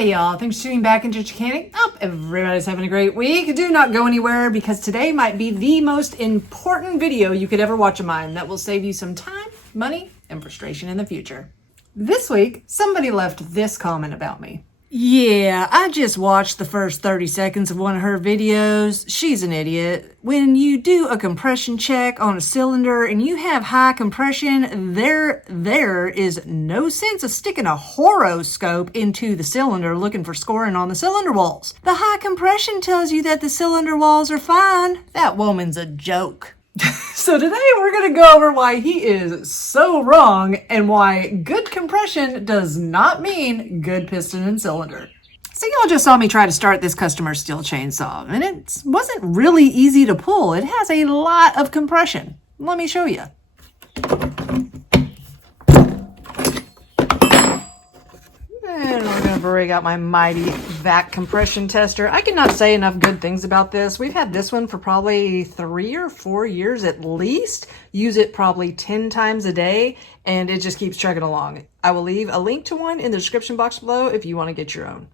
Hey y'all, thanks for tuning back into Chickanic. Hope everybody's having a great week. Do not go anywhere because today might be the most important video you could ever watch of mine that will save you some time, money, and frustration in the future. This week, somebody left this comment about me. Yeah, I just watched the first 30 seconds of one of her videos. She's an idiot. When you do a compression check on a cylinder and you have high compression, there is no sense of sticking a horoscope into the cylinder looking for scoring on the cylinder walls. The high compression tells you that the cylinder walls are fine. That woman's a joke. So today we're going to go over why he is so wrong and why good compression does not mean good piston and cylinder. So y'all just saw me try to start this customer steel chainsaw and it wasn't really easy to pull. It has a lot of compression. Let me show you. And we're going to break out my MityVac compression tester. I cannot say enough good things about this. We've had this one for probably 3 or 4 years at least. Use it probably 10 times a day, and it just keeps chugging along. I will leave a link to one in the description box below if you want to get your own.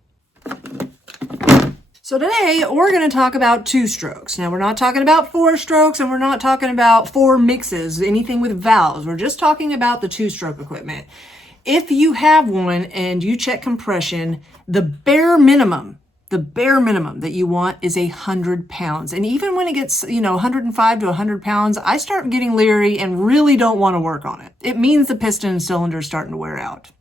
So today we're going to talk about 2 strokes. Now we're not talking about 4 strokes and we're not talking about 4 mixes, anything with valves. We're just talking about the 2-stroke equipment. If you have one and you check compression, the bare minimum that you want is 100 pounds. And even when it gets, 105 to 100 pounds, I start getting leery and really don't want to work on it. It means the piston and cylinder is starting to wear out.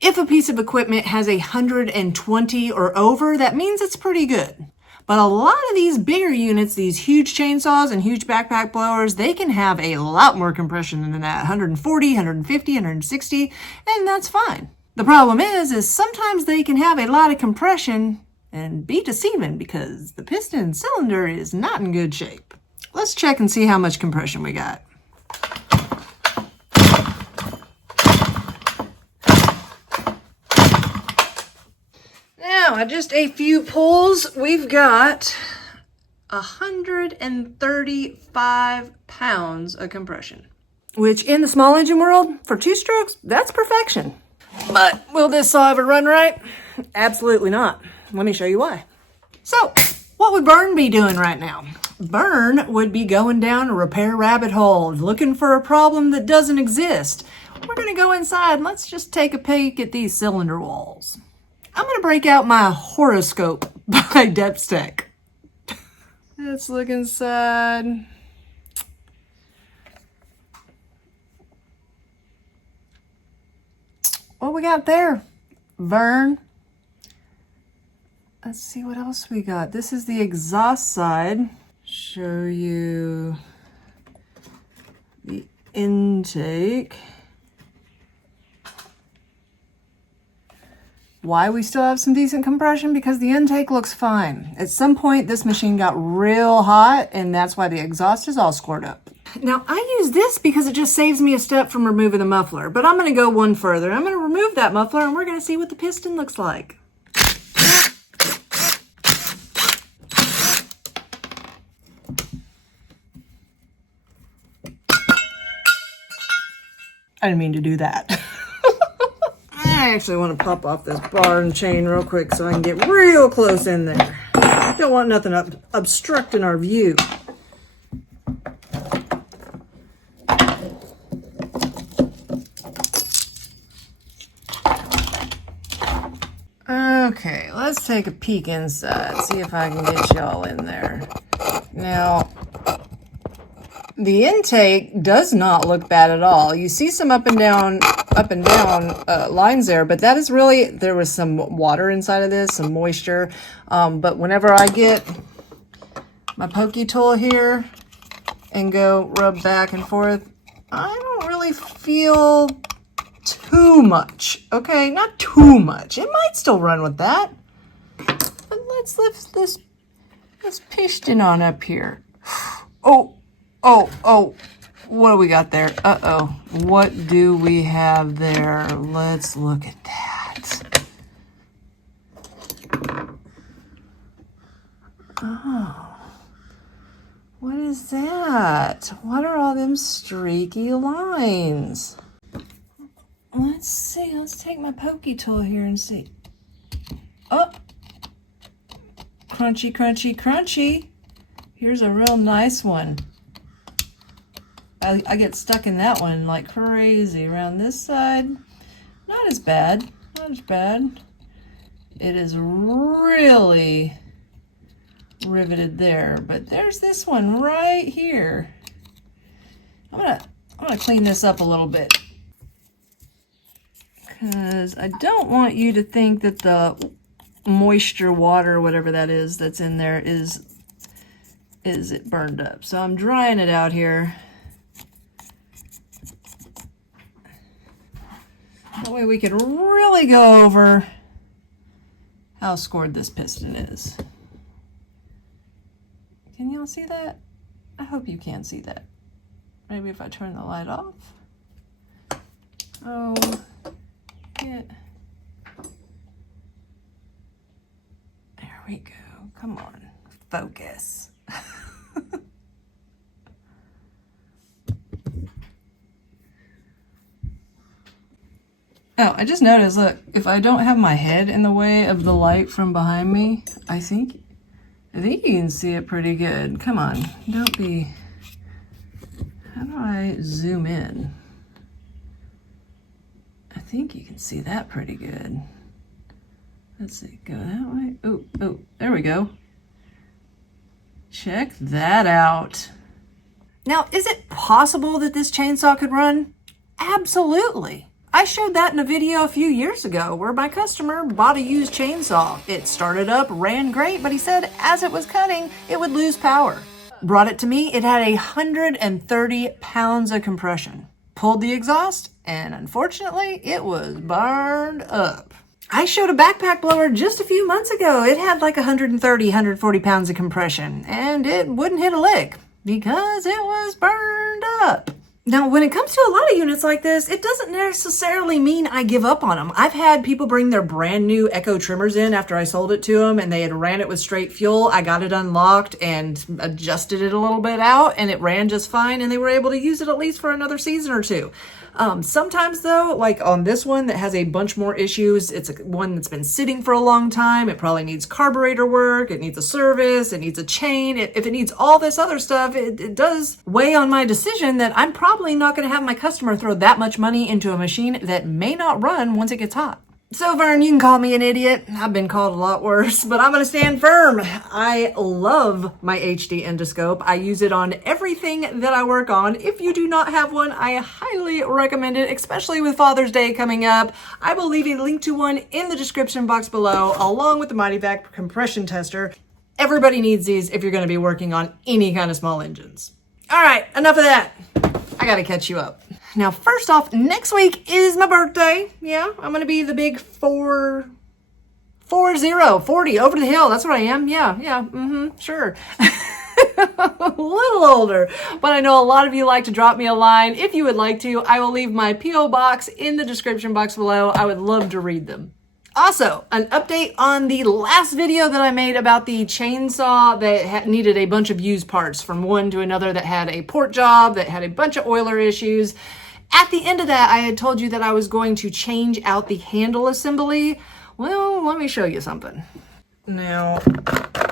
If a piece of equipment has 120 or over, that means it's pretty good. But a lot of these bigger units, these huge chainsaws and huge backpack blowers, they can have a lot more compression than that, 140, 150, 160, and that's fine. The problem is sometimes they can have a lot of compression and be deceiving because the piston and cylinder is not in good shape. Let's check and see how much compression we got. Now, just a few pulls, we've got 135 pounds of compression, which in the small engine world, for 2 strokes, that's perfection. But will this saw ever run right? Absolutely not. Let me show you why. So, what would Burn be doing right now? Burn would be going down a repair rabbit hole, looking for a problem that doesn't exist. We're going to go inside and let's just take a peek at these cylinder walls. I'm going to break out my horoscope by Depstech. Let's look inside. What we got there? Vern. Let's see what else we got. This is the exhaust side. Show you the intake. Why we still have some decent compression? Because the intake looks fine. At some point, this machine got real hot, and that's why the exhaust is all scored up. Now, I use this because it just saves me a step from removing the muffler, but I'm going to go one further. I'm going to remove that muffler, and we're going to see what the piston looks like. I didn't mean to do that. I actually want to pop off this bar and chain real quick so I can get real close in there. Don't want nothing obstructing our view. Okay, let's take a peek inside, see if I can get y'all in there. Now, the intake does not look bad at all. You see some up and down lines there, but that is really, there was some water inside of this, some moisture. But whenever I get my pokey tool here and go rub back and forth, I don't really feel too much. Okay, not too much. It might still run with that. But let's lift this piston on up here. Oh, what do we got there? Uh-oh, what do we have there? Let's look at that. Oh, what is that? What are all them streaky lines? Let's see, let's take my pokey tool here and see. Oh, crunchy, crunchy, crunchy. Here's a real nice one. I get stuck in that one like crazy. Around this side, not as bad, not as bad. It is really riveted there, but there's this one right here. I'm gonna clean this up a little bit because I don't want you to think that the moisture water, whatever that is that's in there, is it burned up. So I'm drying it out here. That way we could really go over how scored this piston is. Can y'all see that? I hope you can see that. Maybe if I turn the light off. Oh, yeah. There we go. Come on, focus. Oh, I just noticed, look, if I don't have my head in the way of the light from behind me, I think you can see it pretty good. Come on, don't be... How do I zoom in? I think you can see that pretty good. Let's see, go that way. Oh, there we go. Check that out. Now, is it possible that this chainsaw could run? Absolutely. I showed that in a video a few years ago where my customer bought a used chainsaw. It started up, ran great, but he said as it was cutting, it would lose power. Brought it to me, it had 130 pounds of compression. Pulled the exhaust, and unfortunately, it was burned up. I showed a backpack blower just a few months ago. It had like 130, 140 pounds of compression, and it wouldn't hit a lick because it was burned up. Now, when it comes to a lot of units like this, it doesn't necessarily mean I give up on them. I've had people bring their brand new Echo trimmers in after I sold it to them, and they had ran it with straight fuel. I got it unlocked and adjusted it a little bit out, and it ran just fine, and they were able to use it at least for another season or two. Sometimes though, like on this one that has a bunch more issues, it's one that's been sitting for a long time. It probably needs carburetor work. It needs a service. It needs a chain. If it needs all this other stuff, it does weigh on my decision that I'm probably not going to have my customer throw that much money into a machine that may not run once it gets hot. So Vern, you can call me an idiot. I've been called a lot worse, but I'm going to stand firm. I love my HD endoscope. I use it on everything that I work on. If you do not have one, I highly recommend it, especially with Father's Day coming up. I will leave a link to one in the description box below, along with the MityVac compression tester. Everybody needs these if you're going to be working on any kind of small engines. All right, enough of that. I got to catch you up. Now, first off, next week is my birthday. Yeah, I'm going to be the big 40, over the hill. That's what I am. Yeah, sure. A little older, but I know a lot of you like to drop me a line. If you would like to, I will leave my P.O. box in the description box below. I would love to read them. Also, an update on the last video that I made about the chainsaw that needed a bunch of used parts from one to another, that had a port job, that had a bunch of oiler issues. At the end of that, I had told you that I was going to change out the handle assembly. Well, let me show you something. Now,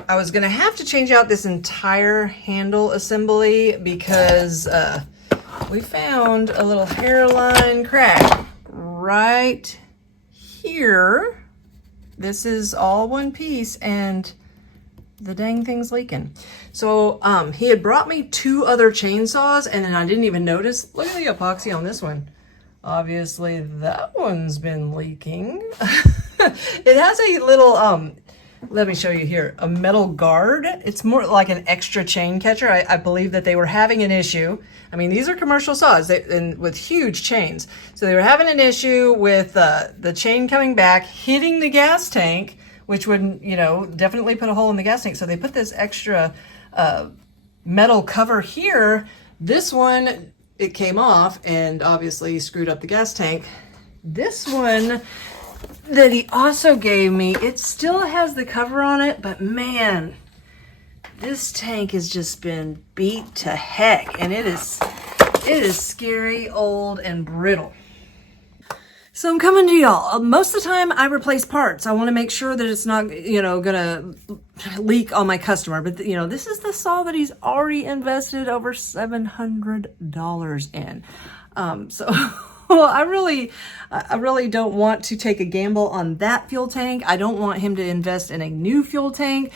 I was going to have to change out this entire handle assembly because we found a little hairline crack right here. This is all one piece and the dang thing's leaking. So he had brought me 2 other chainsaws and then I didn't even notice. Look at the epoxy on this one. Obviously that one's been leaking. It has a little let me show you here, a metal guard. It's more like an extra chain catcher. I believe that they were having an issue. I mean, these are commercial saws and with huge chains. So they were having an issue with the chain coming back, hitting the gas tank, which would, definitely put a hole in the gas tank. So they put this extra metal cover here. This one, it came off and obviously screwed up the gas tank. This one that he also gave me, it still has the cover on it, but man, this tank has just been beat to heck, and it is scary, old, and brittle. So I'm coming to y'all. Most of the time I replace parts. I want to make sure that it's not, gonna leak on my customer. But this is the saw that he's already invested over $700 in. Well, I really don't want to take a gamble on that fuel tank. I don't want him to invest in a new fuel tank.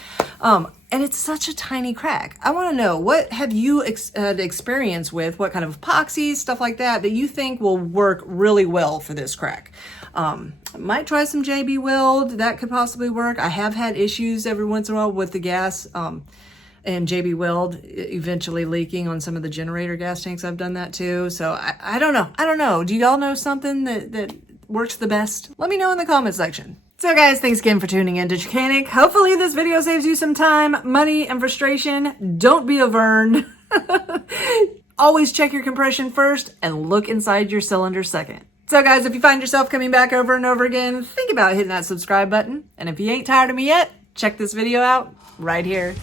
And it's such a tiny crack. I want to know, what have you had experience with? What kind of epoxies, stuff like that you think will work really well for this crack? Might try some JB Weld. That could possibly work. I have had issues every once in a while with the gas and JB Weld eventually leaking on some of the generator gas tanks. I've done that too. So I don't know. I don't know. Do y'all know something that works the best? Let me know in the comment section. So guys, thanks again for tuning in to Chickanic. Hopefully this video saves you some time, money, and frustration. Don't be a Vern. Always check your compression first and look inside your cylinder second. So guys, if you find yourself coming back over and over again, think about hitting that subscribe button. And if you ain't tired of me yet, check this video out right here.